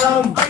come.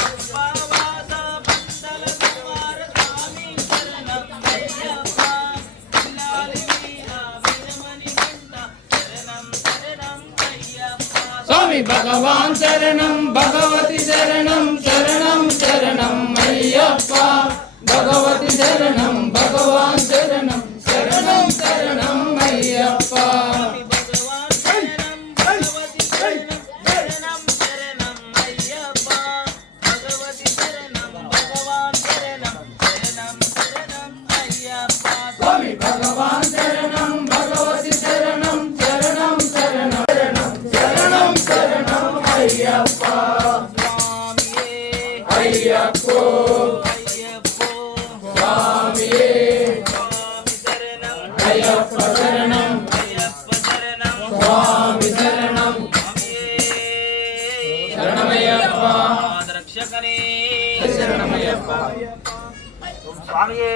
భగవాన్ శరణం భగవతి శరణం శరణం శరణం అయ్యప్ప. భగవతి శరణం. சுவாமியே.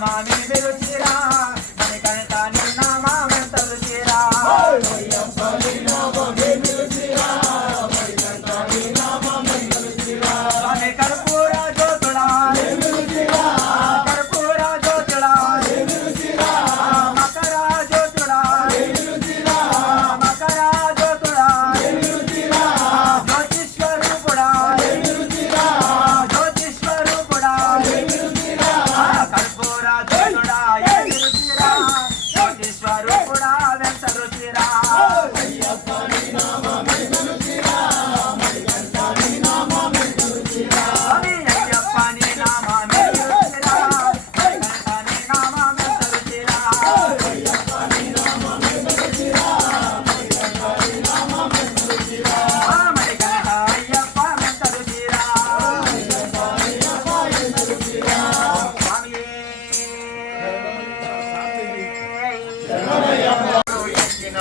mamma mi veloci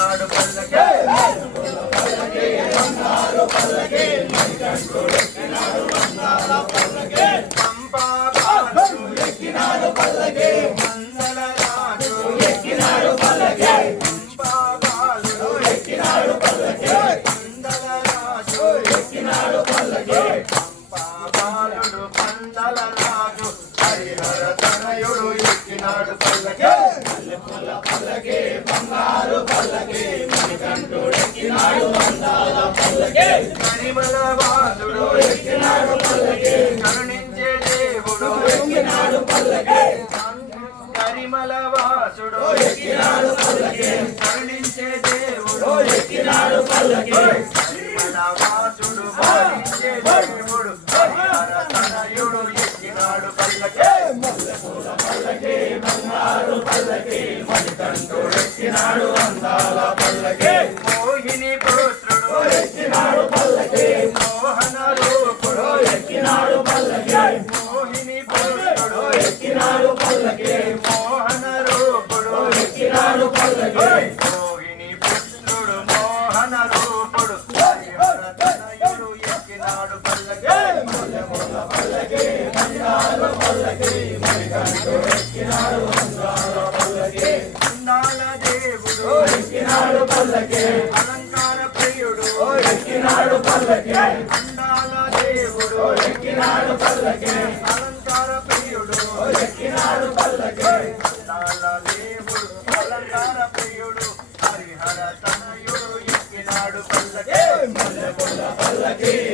ఎక్కినాడు పల్లకే Karimala వాసుడు. ఎక్కినాడు పల్లకే. దేవుడు. ఎక్కినాడు పల్లకే. అందాల దేవుడు ఎక్కినాడు పల్లకే అలంకార ప్రియుడు ఎక్కినాడు పల్లకే అందాల దేవుడు ఎక్కినాడు పల్లకే అలంకార ప్రియుడు ఎక్కినాడు పల్లకే అందాల దేవుడు అలంకార ప్రియుడు హరిహర తనయుడు ఎక్కినాడు పల్లకే.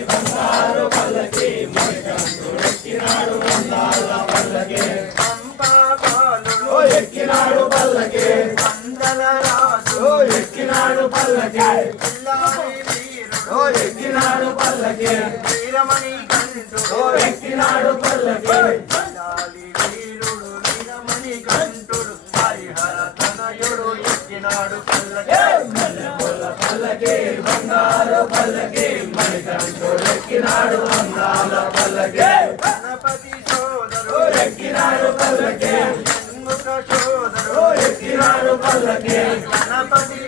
పంపా పల్లకే. వీరమణి కంఠుడు ఎక్కినాడు పల్లకే. పిల్లాలి వీరుడు వీరమణి కంఠుడు హరిహర తనయుడు ఎక్కినాడు పల్లకే. గణపతి సోదరు ఎక్కినాడు పల్లకే. షణ్ముఖ సోదరు ఎక్కినాడు పల్లకే. గణపతి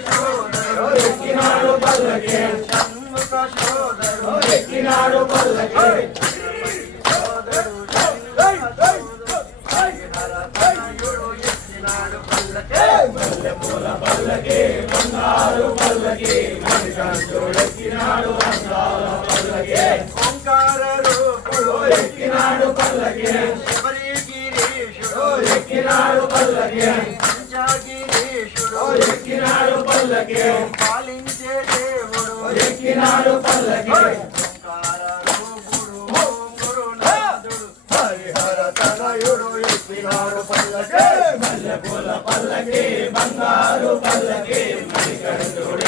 బంగారు పల్లకే మణికంఠుడు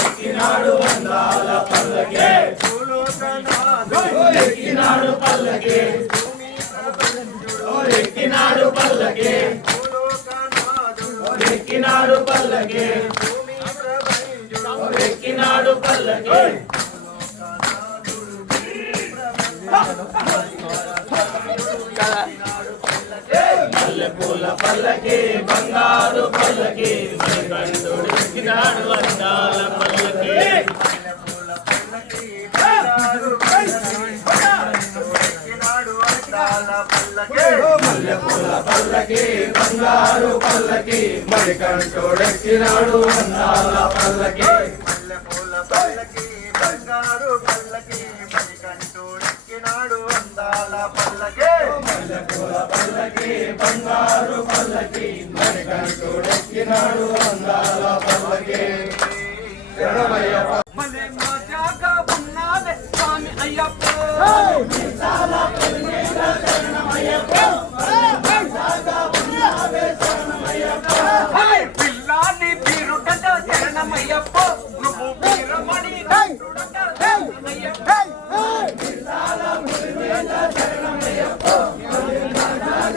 అందాల పల్లకే. ఎక్కినాడు పల్లకే. ఎక్కినాడు ప్రపంచుడు ఎక్కినాడు పల్లకే. ఎక్కినాడు పల్లకే. పల్లె పూల పల్లకే. మల్లెపూల పల్లకి బంగారు పల్లకి ఎక్కినాడు అందాల పల్లకే మల్లెపూల పల్లకి బంగారు పల్లకి మణికంఠోడెక్కినాడు అందాల పల్లకి. పల్లకి బంగారు పల్లకి మణికంఠోడెక్కినాడు అందాల పల్లకి. మళ్ళీ మజాగా ఉన్నదే స్వామి అయ్యప్ప.